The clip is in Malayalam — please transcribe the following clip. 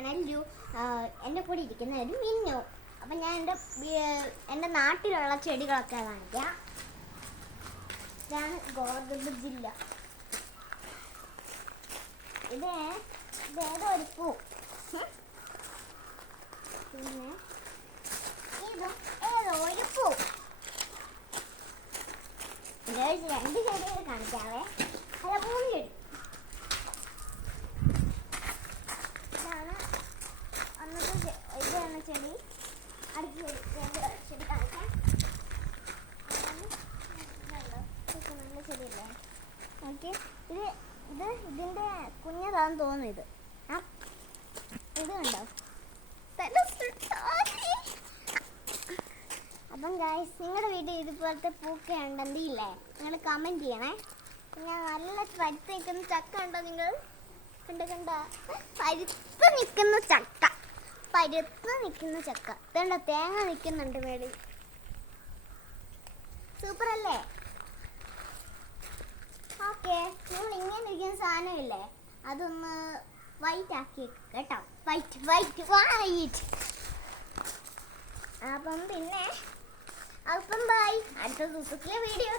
ചാനൽ എൻ്റെ കൂടെ ഇരിക്കുന്ന ഒരു മിന്നു. അപ്പം ഞാൻ എൻ്റെ നാട്ടിലുള്ള ചെടികളൊക്കെ കാണിക്കാം. ഇതാണ് ഗോതമ്പ് ജില്ല. ഇതേതോ ഒരു പൂ. പിന്നെ ഇതും ഏതോ ഒരു പൂ. രണ്ട് ചെടികൾ കാണിക്കാവേ. അല്ല, മൂന്ന് ചെടി. ഇതാണ് ചെടി. അടുത്ത ചെടി കാണിക്കാം. നല്ല ചെടിയല്ലേ? ഓക്കെ, ഇതിൻ്റെ കുഞ്ഞതാന്ന് തോന്നുന്നു. ഇത് കണ്ടോ? അപ്പം ഗൈസ്, നിങ്ങളുടെ വീട്ടിൽ ഇതുപോലത്തെ പൂക്ക ഉണ്ടെങ്കിൽ ഇല്ലേ, നിങ്ങൾ കമൻറ്റ് ചെയ്യണേ. പിന്നെ നല്ല പരുത്ത് നിൽക്കുന്ന ചക്ക ഉണ്ടോ? നിങ്ങൾ കണ്ട പരുത്ത് നിൽക്കുന്ന ചക്ക. ഇതുണ്ടോ? തേങ്ങ നിൽക്കുന്നുണ്ട് മേളിൽ. സൂപ്പർ അല്ലേ? ഓക്കെ, നിങ്ങൾ ഇങ്ങനെ ഇരിക്കുന്ന സാധനമില്ലേ, അതൊന്ന് വൈറ്റ് ആക്കി കേട്ടോ. വൈറ്റ്. അപ്പം പിന്നെ ബൈ. അടുത്ത ദിവസത്തിലെ വീഡിയോ.